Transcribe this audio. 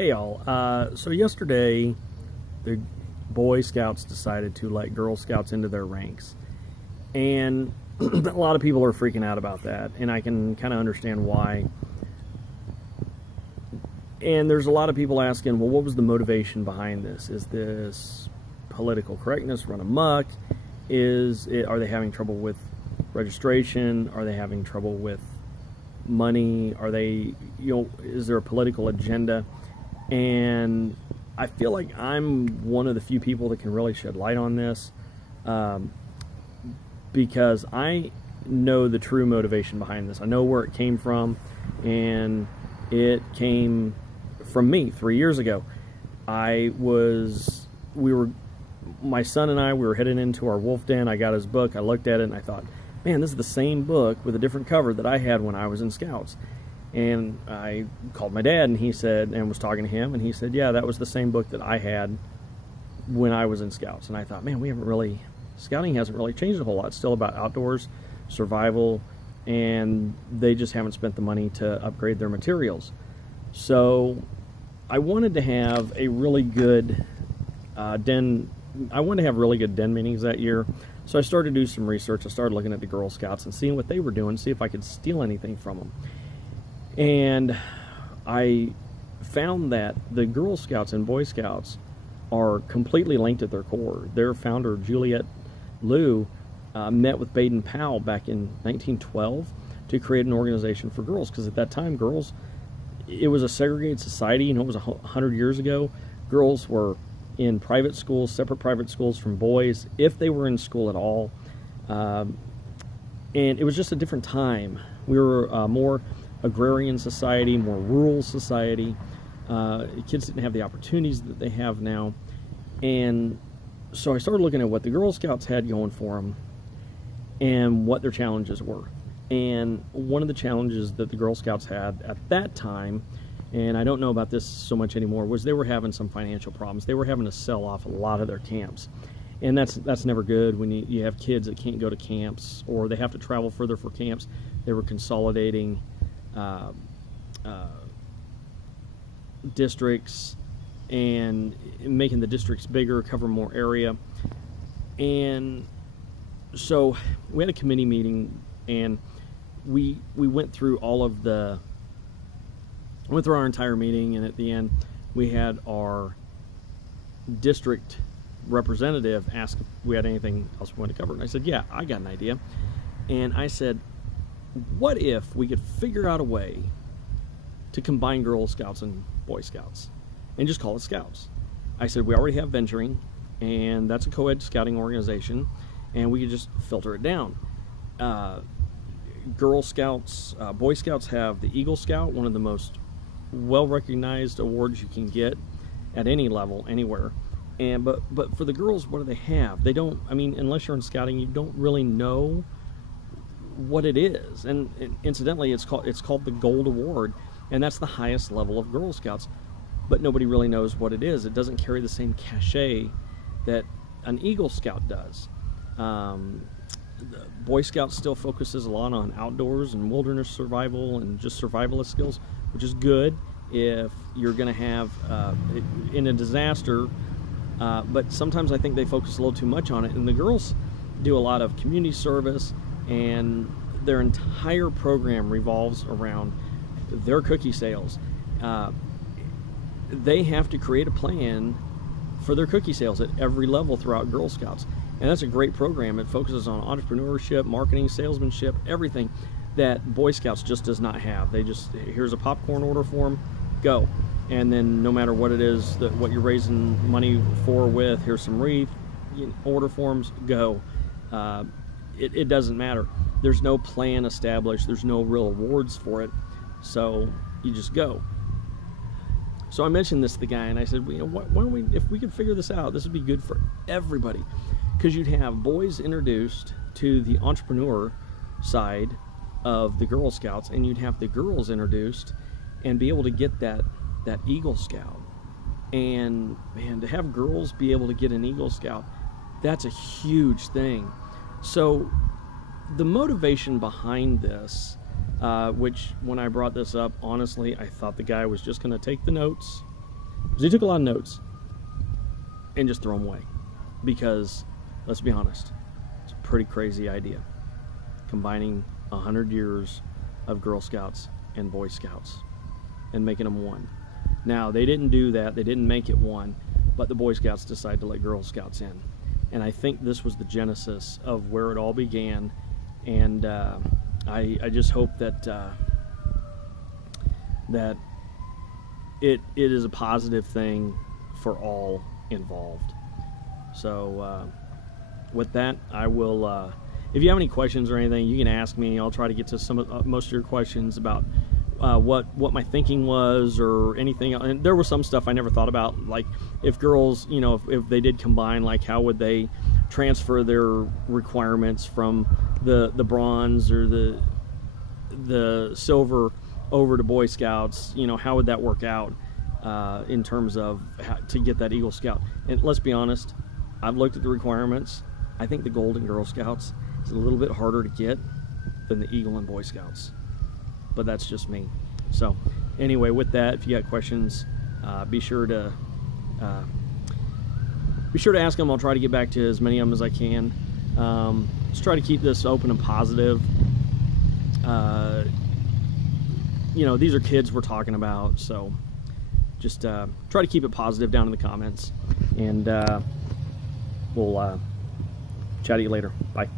Hey y'all, so yesterday the Boy Scouts decided to let Girl Scouts into their ranks, and a lot of people are freaking out about that, and I can kind of understand why. And there's a lot of people asking, well, what was the motivation behind this? Is this political correctness run amok? Are they having trouble with registration? Are they having trouble with money? Are they, is there a political agenda? And I feel like I'm one of the few people that can really shed light on this, because I know the true motivation behind this. I know where it came from, and it came from me 3 years ago. My son and I, we were heading into our wolf den. I got his book, I looked at it, and I thought, man, this is the same book with a different cover that I had when I was in Scouts. And I called my dad, and he said, and was talking to him, and he said, yeah, that was the same book that I had when I was in Scouts. And I thought, man, Scouting hasn't really changed a whole lot. It's still about outdoors, survival, and they just haven't spent the money to upgrade their materials. So I wanted to have a really good den meetings that year. So I started to do some research. I started looking at the Girl Scouts and seeing what they were doing, see if I could steal anything from them. And I found that the Girl Scouts and Boy Scouts are completely linked at their core. Their founder, Juliette Lou, met with Baden-Powell back in 1912 to create an organization for girls, because at that time, it was a segregated society. It was 100 years ago. Girls were in private schools, separate private schools from boys, if they were in school at all. And it was just a different time. We were more agrarian society, more rural society. Kids didn't have the opportunities that they have now. And so I started looking at what the Girl Scouts had going for them and what their challenges were. And one of the challenges that the Girl Scouts had at that time, and I don't know about this so much anymore, was they were having some financial problems. They were having to sell off a lot of their camps. And that's never good when you have kids that can't go to camps, or they have to travel further for camps. They were consolidating districts and making the districts bigger, cover more area. And so we had a committee meeting, and we went through our entire meeting, and at the end we had our district representative ask if we had anything else we wanted to cover. And I said, yeah, I got an idea. And I said, what if we could figure out a way to combine Girl Scouts and Boy Scouts and just call it Scouts? I said, we already have Venturing, and that's a co-ed scouting organization, and we could just filter it down. Girl Scouts, Boy Scouts have the Eagle Scout, one of the most well-recognized awards you can get at any level, anywhere. But for the girls, what do they have? They don't, unless you're in scouting, you don't really know what it is. And incidentally, it's called the Gold Award, and that's the highest level of Girl Scouts, but nobody really knows what it is. It doesn't carry the same cachet that an Eagle Scout does. The Boy Scout still focuses a lot on outdoors and wilderness survival and just survivalist skills, which is good if you're going to have in a disaster, but sometimes I think they focus a little too much on it. And the girls do a lot of community service, and their entire program revolves around their cookie sales. They have to create a plan for their cookie sales at every level throughout Girl Scouts. And that's a great program. It focuses on entrepreneurship, marketing, salesmanship, everything that Boy Scouts just does not have. They just, here's a popcorn order form, go. And then no matter what it is, what you're raising money for with, here's some wreath, order forms, go. It doesn't matter. There's no plan established. There's no real awards for it. So you just go. So I mentioned this to the guy, and I said, why don't we, if we could figure this out, this would be good for everybody. Because you'd have boys introduced to the entrepreneur side of the Girl Scouts, and you'd have the girls introduced and be able to get that Eagle Scout. And man, to have girls be able to get an Eagle Scout, that's a huge thing. So the motivation behind this which when I brought this up, honestly, I thought the guy was just going to take the notes he took a lot of notes and just throw them away. Because, let's be honest, it's a pretty crazy idea. Combining 100 years of Girl Scouts and Boy Scouts and making them one. Now, they didn't do that. They didn't make it one, but the Boy Scouts decided to let Girl Scouts in. And I think this was the genesis of where it all began. And I just hope that that it is a positive thing for all involved. So with that, I will, if you have any questions or anything, you can ask me. I'll try to get to some of most of your questions about what my thinking was or anything. And there was some stuff I never thought about, like if girls, you know, if they did combine, like how would they transfer their requirements from the bronze or the silver over to Boy Scouts? You know, how would that work out in terms of how to get that Eagle Scout? And let's be honest, I've looked at the requirements. I think the Golden Girl Scouts is a little bit harder to get than the Eagle and Boy Scouts, but that's just me. So anyway, with that, if you got questions, be sure to ask them. I'll try to get back to as many of them as I can. Just try to keep this open and positive. You know, these are kids we're talking about, so just try to keep it positive down in the comments, and we'll chat to you later. Bye.